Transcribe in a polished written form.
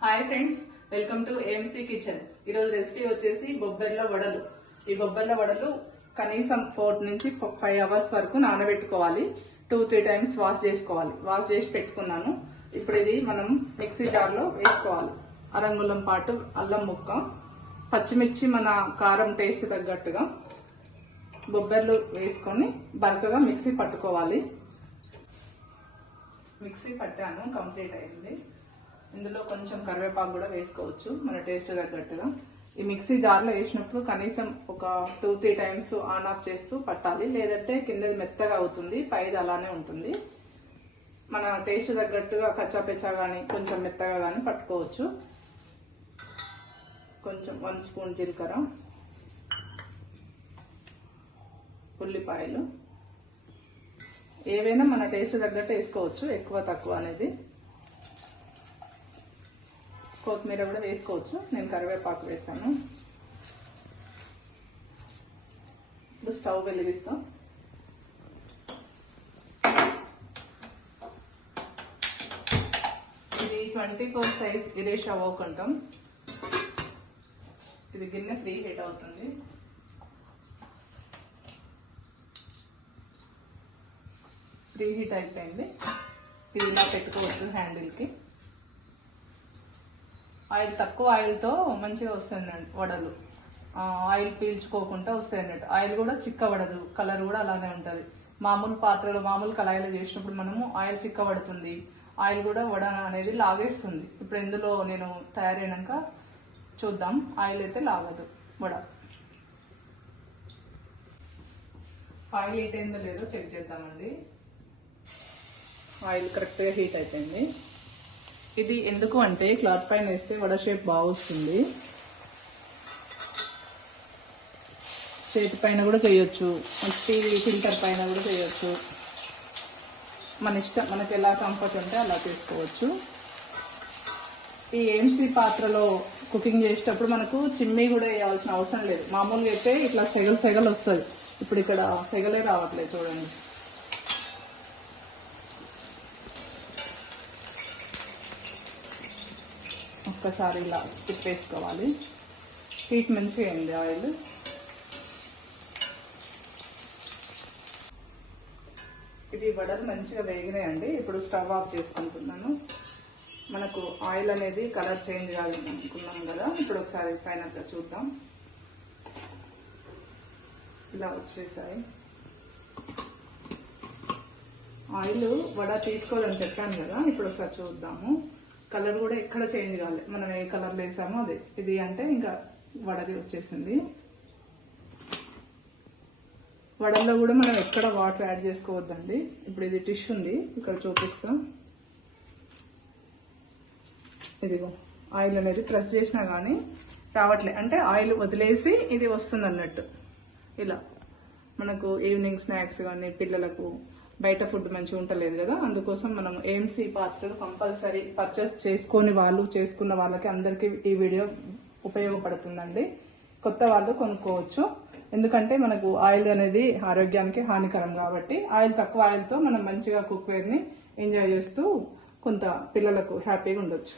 Hi friends, welcome to AMC kitchen. ఈరోజు recipe వచ్చేసి బొబ్బర్ల వడలు. ఈ బొబ్బర్ల వడలు కనీసం 4 నుంచి 5 అవర్స్ వరకు నానబెట్టుకోవాలి. 2-3 టైమ్స్ వాష్ చేసుకోవాలి. వాష్ చేసి పెట్టుకున్నాను. ఇప్పుడు ఇది మనం మిక్సీ జార్లో వేసుకోవాలి. అరంగుళం పాటు అల్లం ముక్క, పచ్చిమిర్చి మన కారం టేస్ట్ తగ్గట్టుగా, బొబ్బర్లు వేసుకొని బరకగా మిక్సీ పట్టుకోవాలి. మిక్సీ పట్టాను, కంప్లీట్ అయింది. ఇందులో కొంచెం కరివేపాకు కూడా వేసుకోవచ్చు మన టేస్ట్ తగ్గట్టుగా. ఈ మిక్సీ జార్లో వేసినప్పుడు కనీసం ఒక 2-3 టైమ్స్ ఆన్ ఆఫ్ చేస్తూ పట్టాలి, లేదంటే కిందది మెత్తగా అవుతుంది, పైది అలానే ఉంటుంది. మన టేస్ట్ తగ్గట్టుగా కచ్చాపెచ్చా కానీ కొంచెం మెత్తగా కానీ పట్టుకోవచ్చు. కొంచెం 1 స్పూన్ జీలకర్ర, ఉల్లిపాయలు ఏవైనా మన టేస్ట్ తగ్గట్టు వేసుకోవచ్చు, ఎక్కువ తక్కువ అనేది. కొత్తిమీర కూడా వేసుకోవచ్చు. నేను కరివేపాకు వేసాను. ఇప్పుడు స్టవ్ వెలిగిస్తాం. ఇది 24 సైజ్ ఇరేషా వోక్ అంటాం. ఇది గిన్నె ఫ్రీ హీట్ అవుతుంది. ఫ్రీ హీట్ అయిపోయింది. ఇది ఇలా పెట్టుకోవచ్చు హ్యాండిల్కి. ఆయిల్ తక్కువ ఆయిల్తో మంచిగా వస్తుంది వడలు. ఆయిల్ పీల్చుకోకుండా వస్తాయి అన్నట్టు. ఆయిల్ కూడా చిక్కబడదు, కలర్ కూడా అలానే ఉంటుంది. మామూలు పాత్రలో మామూలు కళాయిలో చేసినప్పుడు మనము ఆయిల్ చిక్కబడుతుంది, ఆయిల్ కూడా వడ అనేది లాగేస్తుంది. ఇప్పుడు ఇందులో నేను తయారైనాక చూద్దాం. ఆయిల్ అయితే లాగదు వడ. ఆయిల్ హీట్ అయిందో లేదో చెక్ చేద్దామండి. ఆయిల్ కరెక్ట్గా హీట్ అయిపోయింది. ఇది ఎందుకు అంటే క్లాత్ పైన వేస్తే వడ షేప్ బాగా వస్తుంది. చేతి పైన కూడా చేయొచ్చు, ఫిల్టర్ పైన కూడా చేయొచ్చు. మన ఇష్టం, మనకు ఎలా కంఫర్ట్ ఉంటే అలా చేసుకోవచ్చు. ఈ ఏఎంసీ పాత్రలో కుకింగ్ చేసేటప్పుడు మనకు చిమ్మి కూడా వేయాల్సిన అవసరం లేదు. మామూలుగా అయితే ఇట్లా సెగలు వస్తుంది. ఇప్పుడు ఇక్కడ సెగలే రావట్లేదు, చూడండి. ఒక్కసారి ఇలా తిప్పేసుకోవాలి. హీట్ మంచిగా అయింది ఆయిల్. ఇది వడలు మంచిగా వేగినాయండి. ఇప్పుడు స్టవ్ ఆఫ్ చేసుకుంటున్నాను. మనకు ఆయిల్ అనేది కలర్ చేంజ్ కావాలి అనుకున్నాం కదా, ఇప్పుడు ఒకసారి ఫైనల్గా చూద్దాం. ఇలా వచ్చేసాయి. ఆయిల్ వడ తీసుకోవాలని చెప్పాను కదా, ఇప్పుడు ఒకసారి చూద్దాము. కలర్ కూడా ఎక్కడ చేంజ్ కావాలి. మనం ఏ కలర్ వేసామో అదే. ఇది అంటే ఇంకా వడది వచ్చేసింది. వడల్లో కూడా మనం ఎక్కడ వాటర్ యాడ్ చేసుకోవద్దండి. ఇప్పుడు ఇది టిష్ ఉంది, ఇక్కడ చూపిస్తాం. ఇదిగో ఆయిల్ అనేది ప్రెస్ చేసినా కానీ రావట్లే, అంటే ఆయిల్ వదిలేసి ఇది వస్తుంది అన్నట్టు. ఇలా మనకు ఈవినింగ్ స్నాక్స్ కానీ, పిల్లలకు బయట ఫుడ్ మంచిగా ఉంటలేదు కదా, అందుకోసం మనం ఏఎంసీ పాత్రలు కంపల్సరీ పర్చేస్ చేసుకున్న వాళ్ళకి అందరికీ ఈ వీడియో ఉపయోగపడుతుందండి. కొత్త వాళ్ళు కొనుక్కోవచ్చు. ఎందుకంటే మనకు ఆయిల్ అనేది ఆరోగ్యానికి హానికరం కాబట్టి, తక్కువ ఆయిల్తో మనం మంచిగా కుక్వేర్ని ఎంజాయ్ చేస్తూ కొంత పిల్లలకు హ్యాపీగా ఉండొచ్చు.